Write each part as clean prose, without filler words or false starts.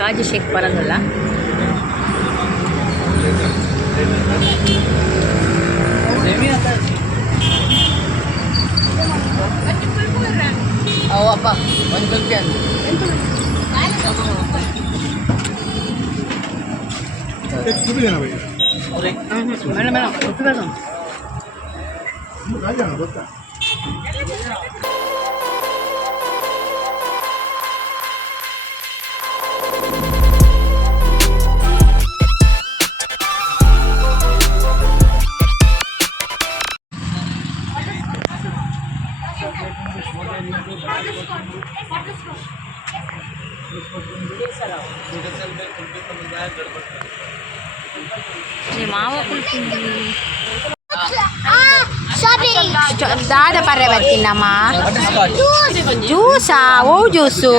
ಕಾಜು shake ಬರೋದಲ್ಲ. ಓ ಅಪ್ಪ ಒಂದು ಕುಲ್ಫಿ ಅಂತ ಮೇಡಮ್ ಮೇಡಮ್ ಕುಲ್ಫಿ ಬೇಡ ಗೊತ್ತಾ. మావ కుల్ఫీ దాదా పర్రె పెట్టిందమ్మా. జ్యూసా? ఓ జ్యూసు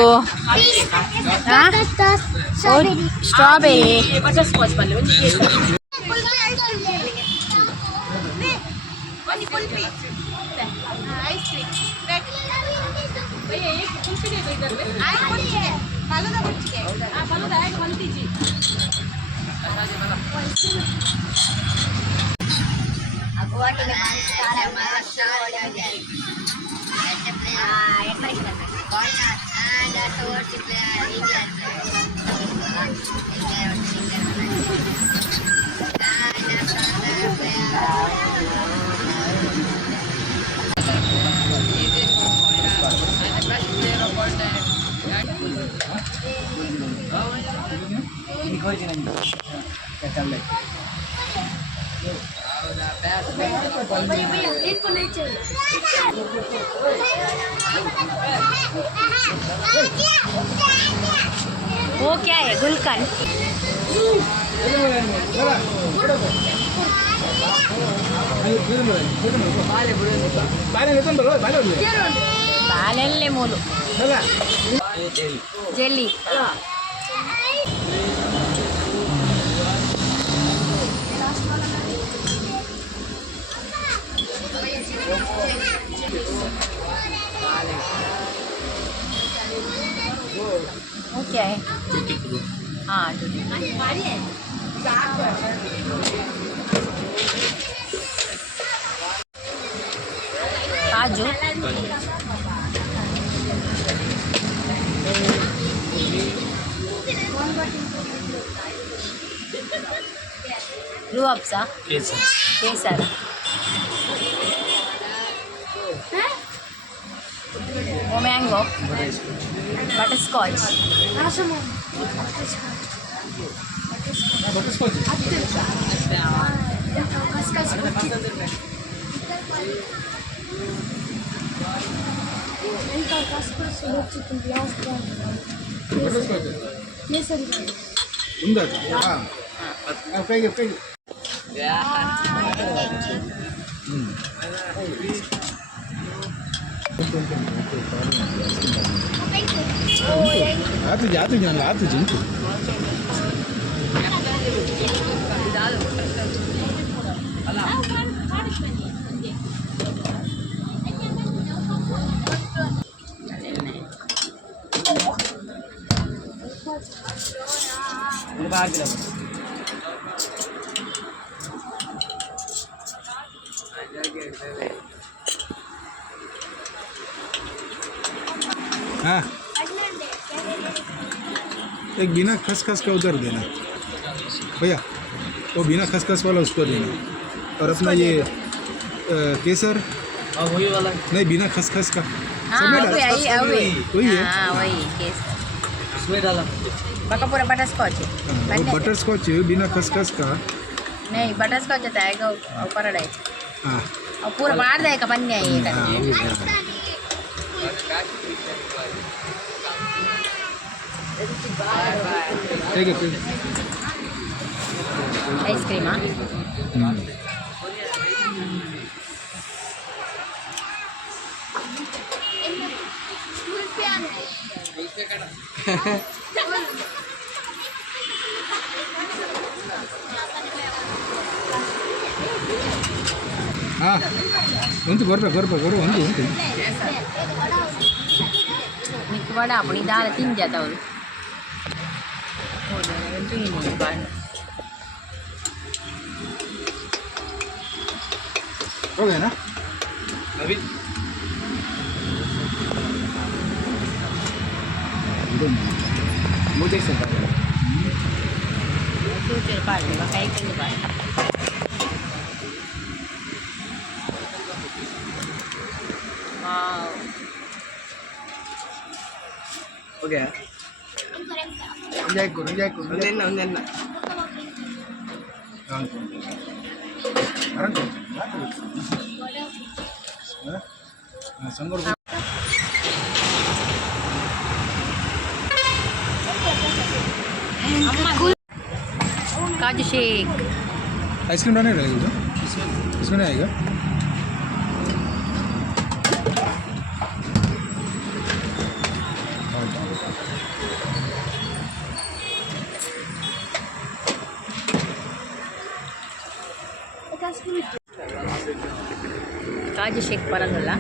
స్ట్రాబెర్రీ. वो क्या है? गुलकंद. ಬಾಳೆಲೆ ಮೂಲು ಜೆಲ್ಲಿ. ओके. हाँ काजू रूह अफ़ज़ा केसर वो मैंगो बटर स्कॉच हाँ एक बिना खसखस का उधर देना भैया, वो बिना खसखस वाला उसको देना, और अपना ये केसर वही वाला नहीं, बिना खसखस का. वही है. वही केसर उसमें डाला. बाका पूरा बटर स्कॉच है. बटर स्कॉच बिना खसखस का नहीं, बटर स्कॉच होता है ऊपर डाल. हाँ और पूरा मार देगा बन गया ये करके. आइसक्रीम. हाँ ಒಂದು ಬರು ಒಂದು मिक बड़ा अपनी दाल तीन जाता हूँ. tingin ba? हो गया ना अभी मुझे से Ito sila pa, di ba? Kaya ka di ba? Wow. हो गया एंजॉय करो उन्देना संगोर Kaju shake. आइसक्रीम डालने रहेगा इसमें नहीं आएगा Kaju shake parang wala.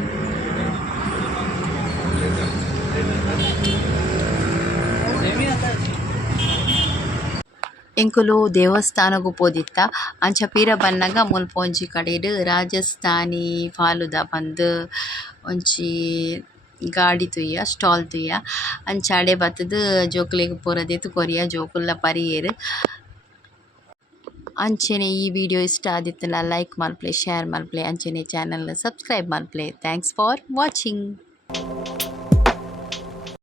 ಎಂಕುಲು ದೇವಸ್ಥಾನಗು ಪೋದಿತ್ತ ಅಂಚ ಪಿರ ಬನ್ನಗ ಮುಲ್ಪ ಒಂಜಿ ಕಡೆಡ್ ರಾಜಸ್ಥಾನಿ ಫಾಲುದ ಪಂದ್ ಒಂಜಿ ಗಾಡಿ ತುಯ್ಯ ಸ್ಟಾಲ್ ತುಯ್ಯ ಅಂಚಾಡೆ ಬತ್ತುದು ಜೋಕುಲೆಗ್ ಪೂರದೆತ್ ಕೊರಿಯ ಜೋಕುಲ್ಲ ಪರಿಯೆರ್ ಅಂಚನೆ ಈ ವಿಡಿಯೋ ಇಷ್ಟ ಆದಿತ್ತಲ್ಲ ಲೈಕ್ ಮಲ್ಪ್ಲೆ ಶೇರ್ ಮಲ್ಪ್ಲೆ ಅಂಚನೆ ಚಾನಲ್ ಸಬ್ಸ್ಕ್ರೈಬ್ ಮಲ್ಪ್ಲೆ ಥ್ಯಾಂಕ್ಸ್ ಫಾರ್ ವಾಚಿಂಗ್.